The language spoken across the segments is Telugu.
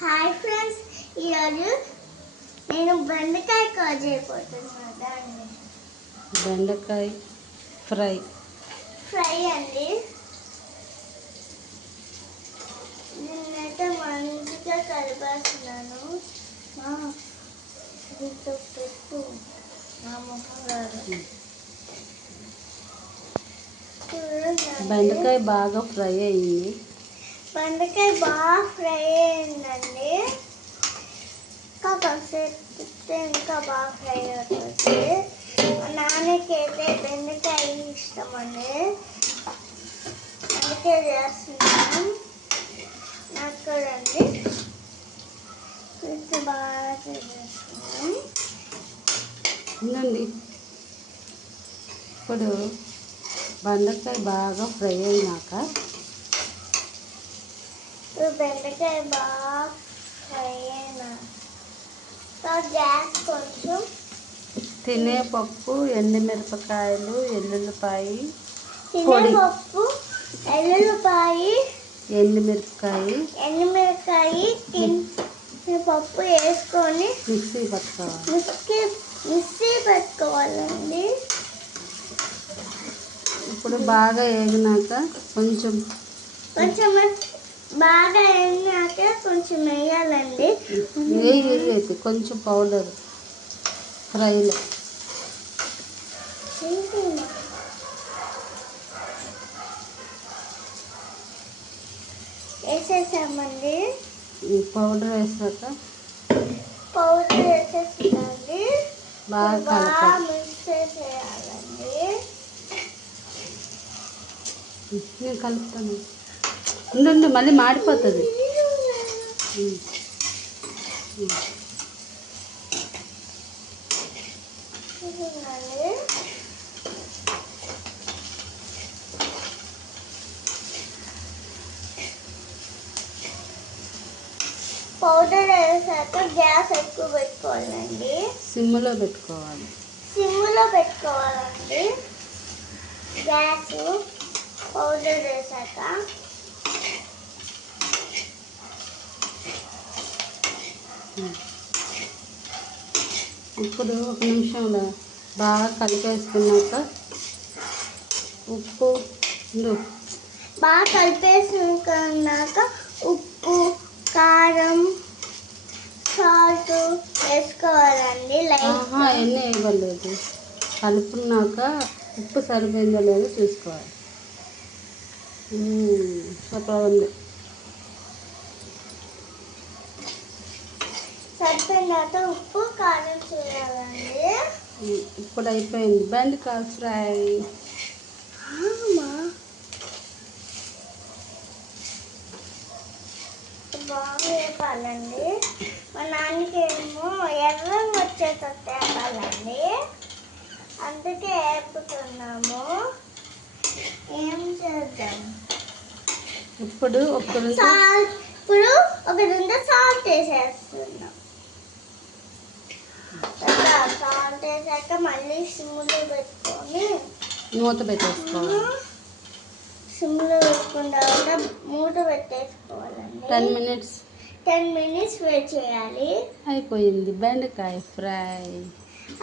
హాయ్ ఫ్రెండ్స్, ఈరోజు నేను బెండకాయ కూర చేయబోతున్నాను. బెండకాయ ఫ్రై అండి. నేనైతే మంచిగా కలిపేస్తున్నాను. దీంతో పెట్టు నా మొహం. బెండకాయ బాగా ఫ్రై అయ్యింది. బెండకాయ బాగా ఫ్రై అయిందండి. ఇంకా కాసేపు ఇంకా బాగా ఫ్రై అవుతుంది. మా నాన్నకైతే బెండకాయ ఇష్టం అండి, అందుకే చేస్తున్నాను. నాకు కూడా అండి బాగా చేస్తున్నాం. ఉందండి. ఇప్పుడు బెండకాయ బాగా ఫ్రై అయినాక బెండకాయ బాగా ఫ్రై అయినా గ్యాస్ కొంచెం తినేపప్పు, ఎండుమిరపకాయలు, ఎల్లుల్లిపాయి, తినేపప్పు, ఎల్లుల్లిపాయి, ఎండుమిరపకాయ పప్పు వేసుకొని మిక్సీ పెట్టుకోవాలండి. ఇప్పుడు బాగా వేగినాక కొంచెం బాగా వేగినాక కొంచెం వేయాలండి. వేసి కొంచెం పౌడర్ ఫ్రైలో వేసేసామండి. పౌడర్ వేసాక వేసేసామండి. బాగా మిక్స్ చేయాలండి. నేను కలుపుతాను. ఉండు, మళ్ళీ మాడిపోతుంది. పౌడర్ వేసాక గ్యాస్ ఎక్కువ పెట్టుకోవాలండి. సిమ్లో పెట్టుకోవాలి. గ్యాస్ పౌడర్ వేసాక ఇప్పుడు ఒక నిమిషంలో బాగా కలిపేసుకున్నాక ఉప్పు ఉప్పు, కారం, సాల్ట్ వేసుకోవాలండి. అవన్నీ వేయలేదు. కలుపుకున్నాక ఉప్పు సరిపోయిందో లేదో చూసుకోవాలి. సూపర్ ఉంది. సరిపోయినాక ఉప్పు, కారం చేయాలండి. ఇప్పుడు అయిపోయింది బెండకాయ ఫ్రై. బాగా వేపాలండి. మా నాన్నకేమో ఎర్రగా వచ్చేటట్టు వేపాలండి, అందుకే వేపుతున్నాము. ఏం చేద్దాం. ఇప్పుడు ఒక రెండు సాల్ట్ వేసేస్తున్నాం. సాల్ట్ వేసాక మళ్ళీ సిమ్లో పెట్టుకొని మూత పెట్టేసుకోవాలి. సిమ్లో పెట్టుకున్న తర్వాత మూత పెట్టేసుకోవాలండి. 10 మినిట్స్ వెయిట్ చేయాలి. అయిపోయింది బెండకాయ ఫ్రై.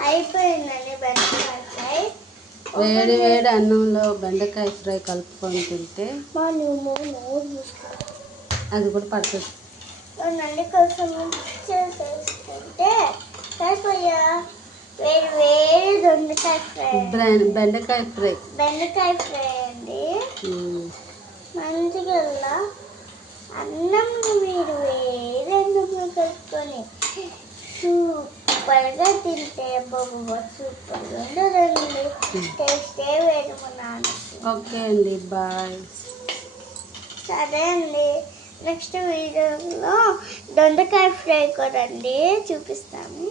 అయిపోయిందండి బెండకాయ ఫ్రై. వేడి అన్నంలో బెండకాయ ఫ్రై కలుపుకొని తింటే అది కూడా పడుతుంది. కొంచెం చేసేసుకుంటే సరిపోయా. వేడి బెండకాయ ఫ్రై అండి. మంచిగా అన్నం మీరు వేడి అన్నంలో కలుపుకొని సూపర్గా తింటే సూపర్గా ఉండదండి. టేస్టే వేరు మా నాన్నకి. ఓకే అండి, బాయ్. సరే అండి, నెక్స్ట్ వీడియోలో దొండకాయ ఫ్రై కూడా అండి చూపిస్తాము.